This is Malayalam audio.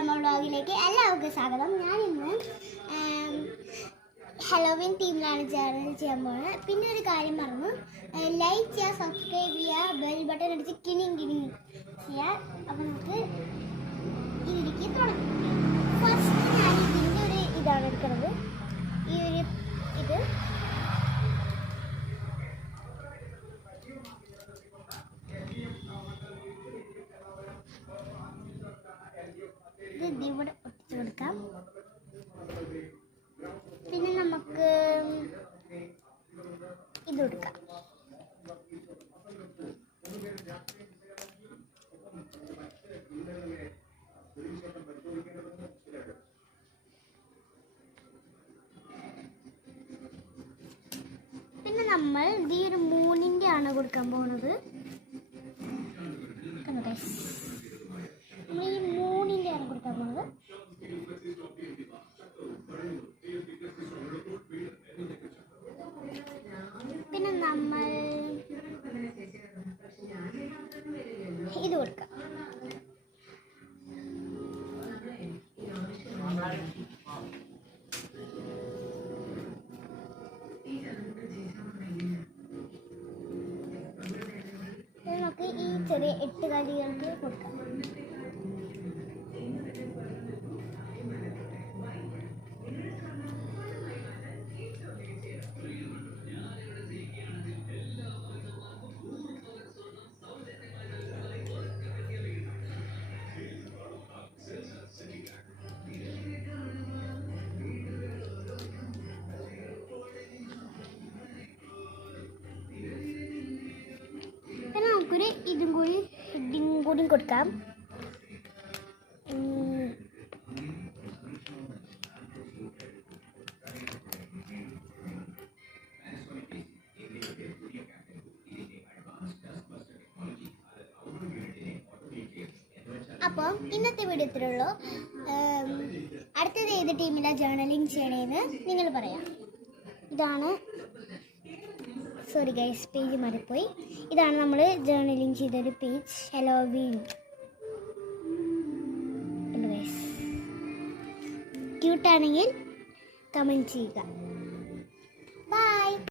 അമ്മ വ്ളോഗിലേക്ക് എല്ലാവർക്കും സ്വാഗതം. ഞാൻ ഇന്ന് ഹലോവിൻ തീമിലാണ് ചെയ്യാൻ പോകുന്നത്. പിന്നെ ഒരു കാര്യം പറഞ്ഞു, ലൈക്ക് ചെയ്യുക, സബ്സ്ക്രൈബ് ചെയ്യുക, ബെൽ ബട്ടൺ അടിച്ച് കിണിങ് ചെയ്യുക. അപ്പോൾ നമുക്ക് ഇതിലേക്ക് തുടങ്ങാം. ഫസ്റ്റ് ഞാൻ ഇതിൻ്റെ ഒരു ഇതാണ് എടുക്കുന്നത്. ഈ ഒരു ഇത് ഇവിടെ ഒട്ടിച്ചു കൊടുക്കാം. പിന്നെ നമുക്ക് ഇത് കൊടുക്കാം. പിന്നെ നമ്മൾ ഈ ഒരു മൂണിൻ്റെ ആണ് കൊടുക്കാൻ പോകുന്നത്. നമ്മൾ ഈ മൂണിൻ്റെ ആണ് കൊടുക്കാൻ പോകുന്നത്. പിന്നെ നമ്മൾ ഇത് കൊടുക്കാം. നമുക്ക് ഈ ചെറിയ 8 കാലികൾക്ക് കൊടുക്കാം. നമുക്കൊരു ഇതും കൂടി കൊടുക്കാം. അപ്പോൾ ഇന്നത്തെ വീഡിയോ ഇത്രയുള്ളൂ. അടുത്തത് ഏത് ടീമിലാണ് ജേർണലിംഗ് ചെയ്യണേന്ന് നിങ്ങൾ പറയാം. ഇതാണ്, സോറി ഗൈസ്, പേജ് മാറിപ്പോയി. ഇതാണ് നമ്മൾ ജേർണലിംഗ് ചെയ്തൊരു പേജ്. ഹലോവീൻ ഗൈസ്, ക്യൂട്ടാണെങ്കിൽ കമൻറ്റ് ചെയ്യുക.